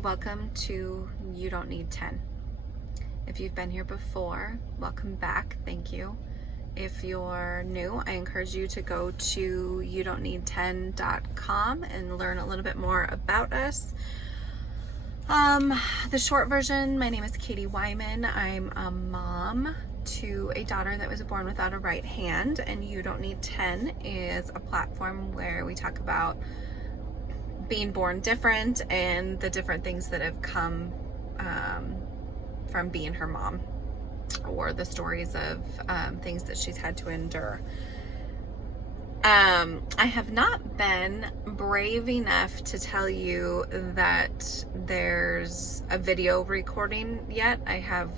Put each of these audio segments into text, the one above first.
and welcome to You Don't Need 10. If you've been here before, welcome back. Thank you. If you're new, I encourage you to go to youdon'tneed10.com and learn a little bit more about us. The short version, my name is Katie Wyman. I'm a mom to a daughter that was born without a right hand, and You Don't Need 10 is a platform where we talk about being born different and the different things that have come from being her mom, or the stories of things that she's had to endure. I have not been brave enough to tell you that there's a video recording yet. I have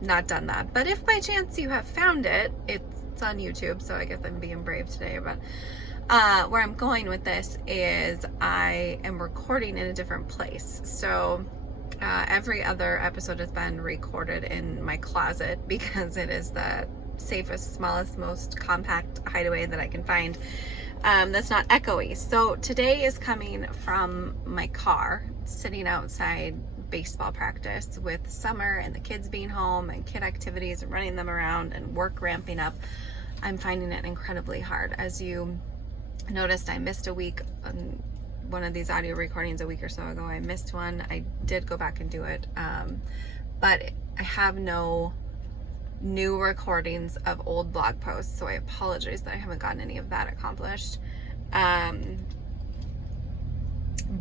not done that, but if by chance you have found it, it's on YouTube, so I guess I'm being brave today. But where I'm going with this is I am recording in a different place. So every other episode has been recorded in my closet because it is the safest, smallest, most compact hideaway that I can find that's not echoey. So today is coming from my car, sitting outside baseball practice with summer and the kids being home and kid activities and running them around and work ramping up. I'm finding it incredibly hard. As you noticed, I missed a week on one of these audio recordings a week or so ago. I missed one. I did go back and do it, but I have no new recordings of old blog posts, so I apologize that I haven't gotten any of that accomplished.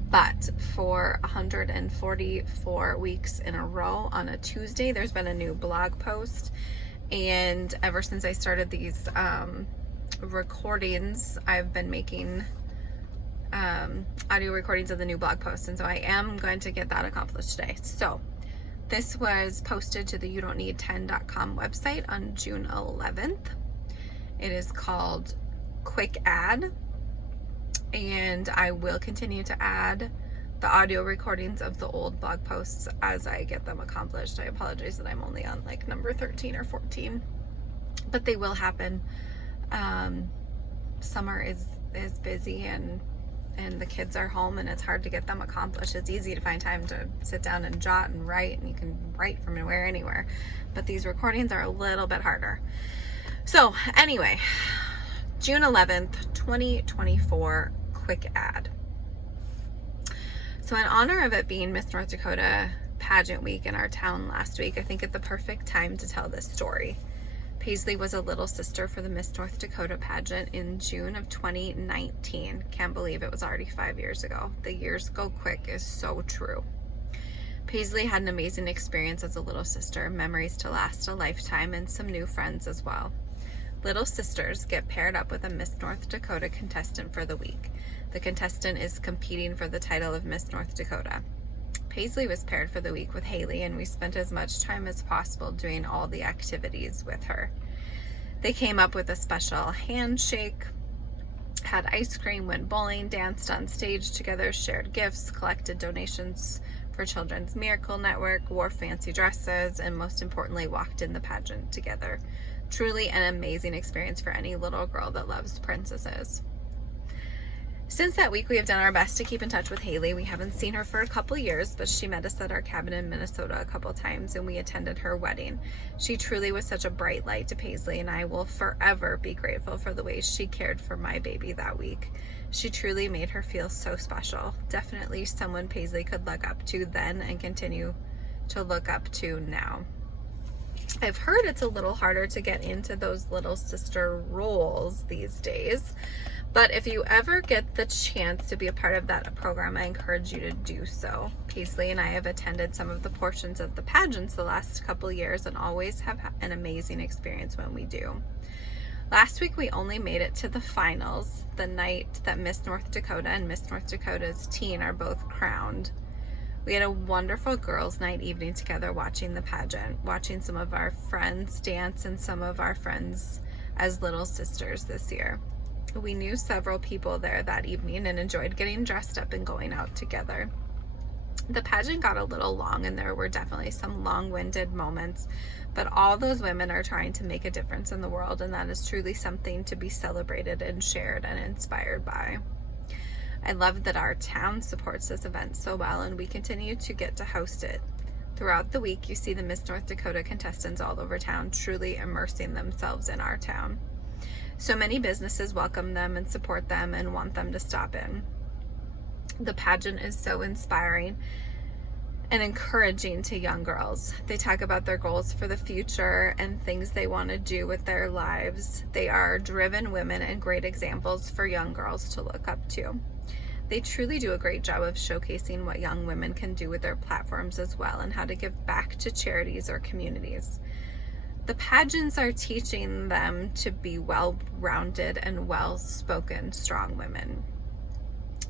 But for 144 weeks in a row on a Tuesday, there's been a new blog post, and ever since I started these recordings, I've been making audio recordings of the new blog post, and so I am going to get that accomplished today. So this was posted to the youdon'tneed10.com website on June 11th. It is called Quick Add, and I will continue to add the audio recordings of the old blog posts as I get them accomplished. I apologize that I'm only on like number 13 or 14, but they will happen. Summer is busy and the kids are home, and it's hard to get them accomplished. It's easy to find time to sit down and jot and write, and you can write from anywhere, but these recordings are a little bit harder. So anyway, June 11th, 2024, quick ad. So in honor of it being Miss North Dakota pageant week in our town last week, I think it's the perfect time to tell this story. Paisley was a little sister for the Miss North Dakota pageant in June of 2019. Can't believe it was already 5 years ago. The years go quick is so true. Paisley had an amazing experience as a little sister, memories to last a lifetime, and some new friends as well. Little sisters get paired up with a Miss North Dakota contestant for the week. The contestant is competing for the title of Miss North Dakota. Paisley was paired for the week with Haley, and we spent as much time as possible doing all the activities with her. They came up with a special handshake, had ice cream, went bowling, danced on stage together, shared gifts, collected donations for Children's Miracle Network, wore fancy dresses, and most importantly, walked in the pageant together. Truly an amazing experience for any little girl that loves princesses. Since that week, we have done our best to keep in touch with Haley. We haven't seen her for a couple years, but she met us at our cabin in Minnesota a couple times, and we attended her wedding. She truly was such a bright light to Paisley, and I will forever be grateful for the way she cared for my baby that week. She truly made her feel so special. Definitely someone Paisley could look up to then and continue to look up to now. I've heard it's a little harder to get into those little sister roles these days, but if you ever get the chance to be a part of that program, I encourage you to do so. Paisley and I have attended some of the portions of the pageants the last couple years and always have an amazing experience when we do. Last week, we only made it to the finals, the night that Miss North Dakota and Miss North Dakota's teen are both crowned. We had a wonderful girls' night evening together watching the pageant, watching some of our friends dance and some of our friends as little sisters this year. We knew several people there that evening and enjoyed getting dressed up and going out together. The pageant got a little long, and there were definitely some long-winded moments, but all those women are trying to make a difference in the world, and that is truly something to be celebrated and shared and inspired by. I love that our town supports this event so well, and we continue to get to host it. Throughout the week, you see the Miss North Dakota contestants all over town, truly immersing themselves in our town. So many businesses welcome them and support them and want them to stop in. The pageant is so inspiring and encouraging to young girls. They talk about their goals for the future and things they want to do with their lives. They are driven women and great examples for young girls to look up to. They truly do a great job of showcasing what young women can do with their platforms as well, and how to give back to charities or communities. The pageants are teaching them to be well-rounded and well-spoken, strong women.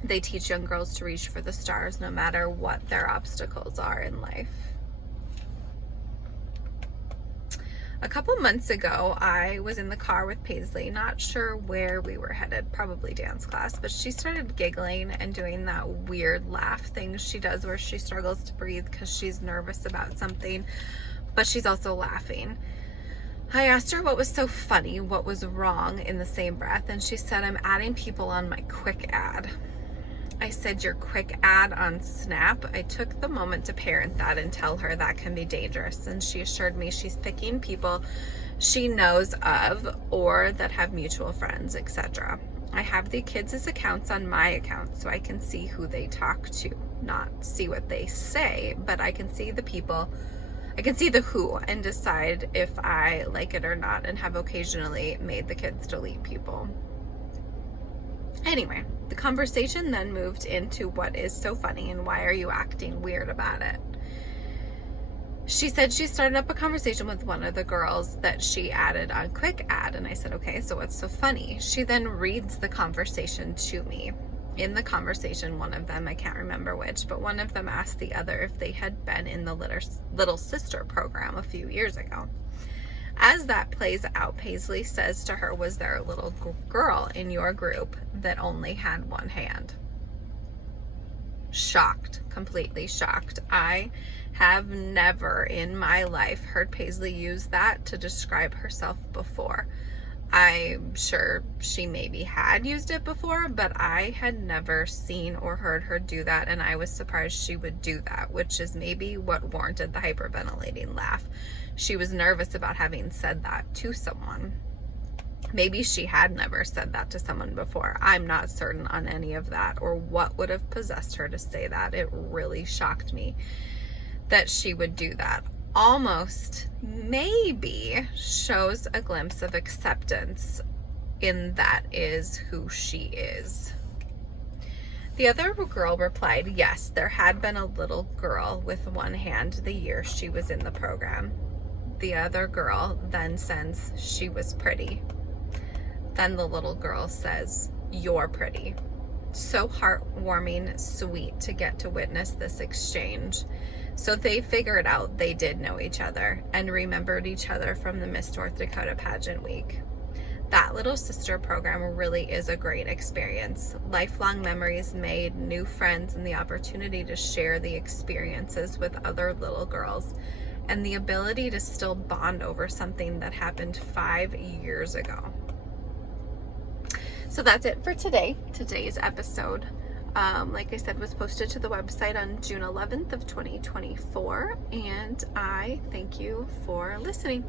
They teach young girls to reach for the stars no matter what their obstacles are in life. A couple months ago, I was in the car with Paisley, not sure where we were headed, probably dance class, but she started giggling and doing that weird laugh thing she does where she struggles to breathe because she's nervous about something, but she's also laughing. I asked her what was so funny, what was wrong in the same breath, and she said, "I'm adding people on my quick ad." I said, "Your quick ad on Snap?" I took the moment to parent that and tell her that can be dangerous, and she assured me she's picking people she knows of or that have mutual friends, etc. I have the kids' accounts on my account so I can see who they talk to, not see what they say, but I can see the people, I can see the who and decide if I like it or not, and have occasionally made the kids delete people. Anyway, the conversation then moved into what is so funny and why are you acting weird about it? She said she started up a conversation with one of the girls that she added on Quick Ad, and I said, okay, so what's so funny? She then reads the conversation to me. In the conversation, one of them, I can't remember which, but one of them asked the other if they had been in the Little Sister program a few years ago. As that plays out, Paisley says to her, "Was there a little girl in your group that only had one hand?" Shocked, completely shocked. I have never in my life heard Paisley use that to describe herself before. I'm sure she maybe had used it before, but I had never seen or heard her do that, and I was surprised she would do that, which is maybe what warranted the hyperventilating laugh. She was nervous about having said that to someone. Maybe she had never said that to someone before. I'm not certain on any of that or what would have possessed her to say that. It really shocked me that she would do that. Almost maybe shows a glimpse of acceptance in that is who she is. The other girl replied, yes, there had been a little girl with one hand the year she was in the program. The other girl then says she was pretty. Then the little girl says, "You're pretty." So heartwarming, sweet to get to witness this exchange. So they figured out they did know each other and remembered each other from the Miss North Dakota pageant week. That Little Sister program really is a great experience. Lifelong memories made, new friends, and the opportunity to share the experiences with other little girls, and the ability to still bond over something that happened 5 years ago. So that's it for today. Today's episode, like I said, was posted to the website on June 11th of 2024, and I thank you for listening.